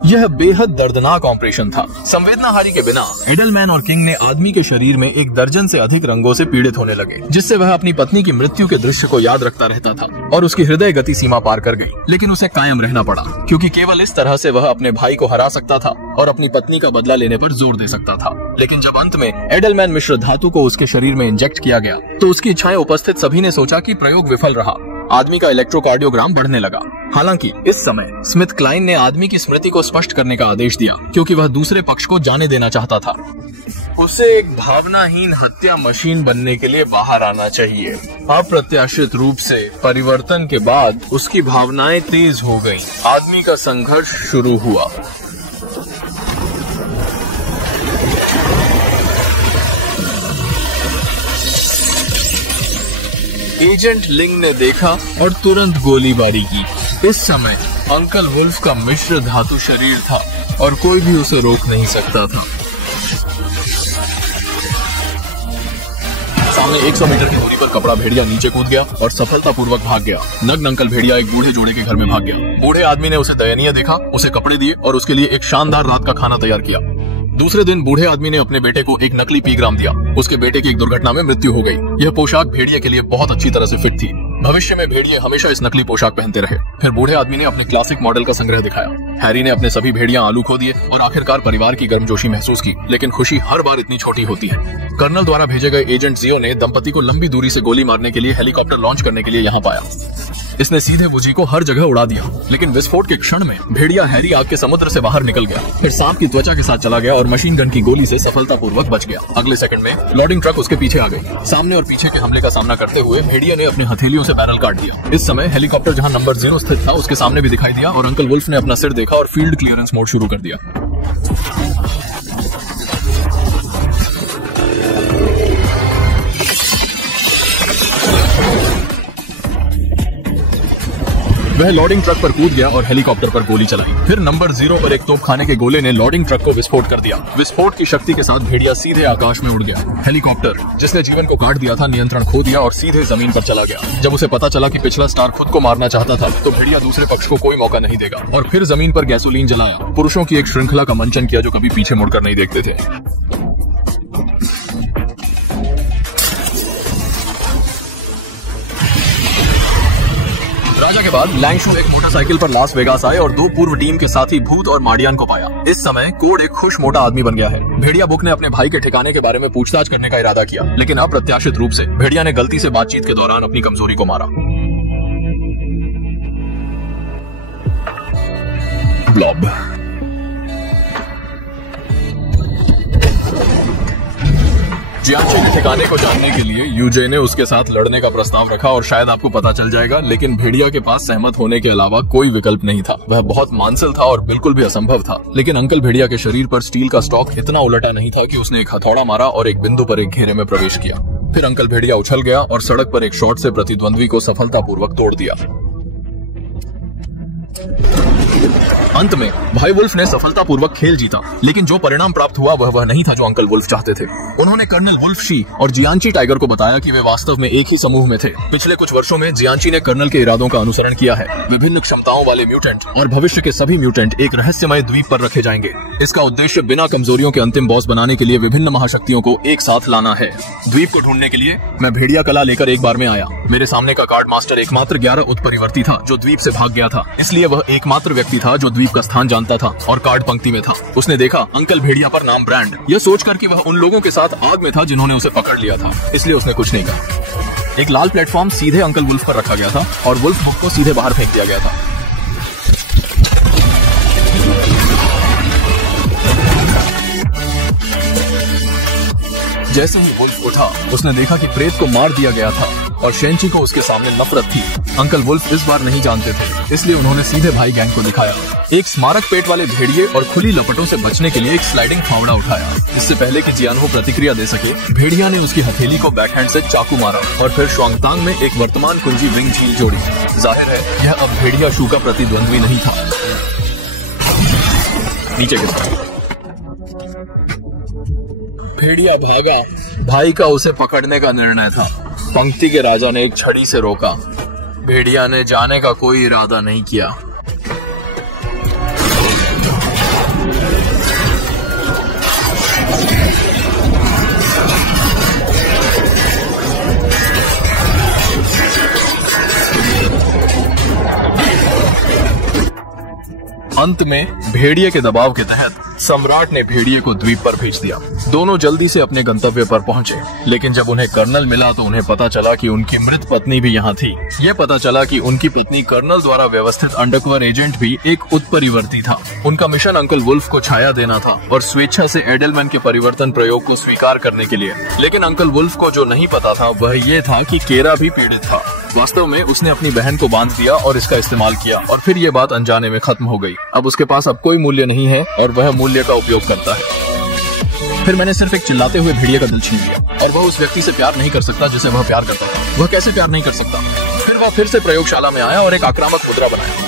यह बेहद दर्दनाक ऑपरेशन था। संवेदनाहारी के बिना एडलमैन और किंग ने आदमी के शरीर में 1 दर्जन से अधिक रंगों से पीड़ित होने लगे, जिससे वह अपनी पत्नी की मृत्यु के दृश्य को याद रखता रहता था और उसकी हृदय गति सीमा पार कर गई। लेकिन उसे कायम रहना पड़ा, क्योंकि केवल इस तरह से वह अपने भाई को हरा सकता था और अपनी पत्नी का बदला लेने पर जोर दे सकता था। लेकिन जब अंत में एडलमैन मिश्र धातु को उसके शरीर में इंजेक्ट किया गया तो उसकी इच्छाएं उपस्थित सभी ने सोचा कि प्रयोग विफल रहा। आदमी का इलेक्ट्रोकार्डियोग्राम बढ़ने लगा। हालांकि इस समय स्मिथ क्लाइन ने आदमी की स्मृति को स्पष्ट करने का आदेश दिया, क्योंकि वह दूसरे पक्ष को जाने देना चाहता था। उसे एक भावनाहीन हत्या मशीन बनने के लिए बाहर आना चाहिए। अप्रत्याशित रूप से परिवर्तन के बाद उसकी भावनाएं तेज हो गईं। आदमी का संघर्ष शुरू हुआ। एजेंट लिंग ने देखा और तुरंत गोलीबारी की। इस समय अंकल वुल्फ का मिश्र धातु शरीर था और कोई भी उसे रोक नहीं सकता था। सामने 100 मीटर की दूरी पर कपड़ा भेड़िया नीचे कूद गया और सफलतापूर्वक भाग गया। नग्न अंकल भेड़िया एक बूढ़े जोड़े के घर में भाग गया। बूढ़े आदमी ने उसे दयनीय देखा, उसे कपड़े दिए और उसके लिए एक शानदार रात का खाना तैयार किया। दूसरे दिन बूढ़े आदमी ने अपने बेटे को एक नकली पीग्राम दिया। उसके बेटे की एक दुर्घटना में मृत्यु हो गई। यह पोशाक भेड़िए के लिए बहुत अच्छी तरह से फिट थी। भविष्य में भेड़िए हमेशा इस नकली पोशाक पहनते रहे। फिर बूढ़े आदमी ने अपने क्लासिक मॉडल का संग्रह दिखाया। हैरी ने अपने सभी भेड़िया आलू खो दिए और आखिरकार परिवार की गर्मजोशी महसूस की। लेकिन खुशी हर बार इतनी छोटी होती है। कर्नल द्वारा भेजे गए एजेंट जियो ने दंपति को लंबी दूरी से गोली मारने के लिए हेलीकॉप्टर लॉन्च करने के लिए यहाँ पाया। इसने सीधे वुजी को हर जगह उड़ा दिया। लेकिन विस्फोट के क्षण में भेड़िया हैरी आग के समुद्र से बाहर निकल गया, फिर सांप की त्वचा के साथ चला गया और मशीन गन की गोली से सफलतापूर्वक बच गया। अगले सेकंड में लोडिंग ट्रक उसके पीछे आ गई। सामने और पीछे के हमले का सामना करते हुए भेड़िया ने अपने हथेलियों से बैरल काट दिया। इस समय हेलीकॉप्टर जहां नंबर 0 स्थित था उसके सामने भी दिखाई दिया और अंकल वुल्फ ने अपना सिर देखा और फील्ड क्लियरेंस मोड शुरू कर दिया। वह लोडिंग ट्रक पर कूद गया और हेलीकॉप्टर पर गोली चलाई। फिर नंबर 0 पर एक तोपखाने के गोले ने लोडिंग ट्रक को विस्फोट कर दिया। विस्फोट की शक्ति के साथ भेड़िया सीधे आकाश में उड़ गया। हेलीकॉप्टर जिसने जीवन को काट दिया था नियंत्रण खो दिया और सीधे जमीन पर चला गया। जब उसे पता चला कि पिछला स्टार खुद को मारना चाहता था तो भेड़िया दूसरे पक्ष को कोई मौका नहीं देगा और फिर जमीन पर गैसोलीन जलाया। पुरुषों की एक श्रृंखला का मंचन किया जो कभी पीछे मुड़कर नहीं देखते थे। राजा के बाद लैंगशो एक मोटरसाइकिल पर लास वेगास आए और 2 पूर्व टीम के साथी भूत और मार्डियन को पाया। इस समय कोड एक खुश मोटा आदमी बन गया है। भेड़िया बुक ने अपने भाई के ठिकाने के बारे में पूछताछ करने का इरादा किया, लेकिन अप्रत्याशित रूप से भेड़िया ने गलती से बातचीत के दौरान अपनी कमजोरी को मारा। ब्लॉब जियांची के ठिकाने को जानने के लिए यूजे ने उसके साथ लड़ने का प्रस्ताव रखा और शायद आपको पता चल जाएगा, लेकिन भेड़िया के पास सहमत होने के अलावा कोई विकल्प नहीं था। वह बहुत मांसल था और बिल्कुल भी असंभव था। लेकिन अंकल भेड़िया के शरीर पर स्टील का स्टॉक इतना उलटा नहीं था कि उसने एक हथौड़ा मारा और एक बिंदु पर एक घेरे में प्रवेश किया। फिर अंकल भेड़िया उछल गया और सड़क पर एक शॉट से प्रतिद्वंद्वी को सफलतापूर्वक तोड़ दिया। अंत में भाई वुल्फ ने सफलतापूर्वक खेल जीता, लेकिन जो परिणाम प्राप्त हुआ वह नहीं था जो अंकल वुल्फ चाहते थे। उन्होंने कर्नल वुल्फ शी और जियांची टाइगर को बताया कि वे वास्तव में एक ही समूह में थे। पिछले कुछ वर्षों में जियांची ने कर्नल के इरादों का अनुसरण किया है। विभिन्न क्षमताओं वाले म्यूटेंट और भविष्य के सभी म्यूटेंट एक रहस्यमय द्वीप पर रखे जाएंगे। इसका उद्देश्य बिना कमजोरियों के अंतिम बॉस बनाने के लिए विभिन्न महाशक्तियों को एक साथ लाना है। द्वीप को ढूंढने के लिए मैं भेड़िया कला लेकर एक बार में आया। मेरे सामने का कार्ड मास्टर एकमात्र 11 उत्परिवर्ती था जो द्वीप से भाग गया था, इसलिए वह एकमात्र व्यक्ति था जो द्वीप का स्थान जानता था और कार्ड पंक्ति में था। उसने देखा अंकल भेड़िया पर नाम ब्रांड, यह सोचकर कि वह उन लोगों के साथ आग में था जिन्होंने उसे पकड़ लिया था, इसलिए उसने कुछ नहीं कहा। एक लाल प्लेटफॉर्म सीधे अंकल वुल्फ पर रखा गया था और वुल्फ बुक को सीधे बाहर फेंक दिया गया था। जैसे ही वुल्फ उठा उसने देखा कि प्रेत को मार दिया गया था और शेंची को उसके सामने नफरत थी। अंकल वुल्फ इस बार नहीं जानते थे, इसलिए उन्होंने सीधे भाई गैंग को दिखाया। एक स्मारक पेट वाले भेड़िए और खुली लपटों से बचने के लिए एक स्लाइडिंग फावड़ा उठाया। इससे पहले कि जियानहो प्रतिक्रिया दे सके, भेड़िया ने उसकी हथेली को बैकहैंड से चाकू मारा और फिर श्वांगतांग में एक वर्तमान कुंजी विंग झील जोड़ी। जाहिर है यह अब भेड़िया शू का प्रतिद्वंद्वी नहीं था। नीचे गिरा। भेड़िया भागा। भाई का उसे पकड़ने का निर्णय था। पंक्ति के राजा ने एक छड़ी से रोका। भेड़िया ने जाने का कोई इरादा नहीं किया। अंत में भेड़िए के दबाव के तहत सम्राट ने भेड़िए को द्वीप पर भेज दिया। दोनों जल्दी से अपने गंतव्य पर पहुंचे, लेकिन जब उन्हें कर्नल मिला तो उन्हें पता चला कि उनकी मृत पत्नी भी यहाँ थी। यह पता चला कि उनकी पत्नी कर्नल द्वारा व्यवस्थित अंडरकवर एजेंट भी एक उत्परिवर्ती था। उनका मिशन अंकल वुल्फ को छाया देना था और स्वेच्छा से एडेलमैन के परिवर्तन प्रयोग को स्वीकार करने के लिए। लेकिन अंकल वुल्फ को जो नहीं पता था वह ये था कि केरा भी पीड़ित था। वास्तव में उसने अपनी बहन को बांध दिया और इसका इस्तेमाल किया, और फिर ये बात अनजाने में खत्म हो गई। अब उसके पास अब कोई मूल्य नहीं है और वह मूल्य का उपयोग करता है। फिर मैंने सिर्फ एक चिल्लाते हुए भेड़िए का दिल छीन लिया, और वह उस व्यक्ति से प्यार नहीं कर सकता जिसे वह प्यार करता था। वह कैसे प्यार नहीं कर सकता? फिर वह फिर से प्रयोगशाला में आया और एक आक्रामक मुद्रा बनाया।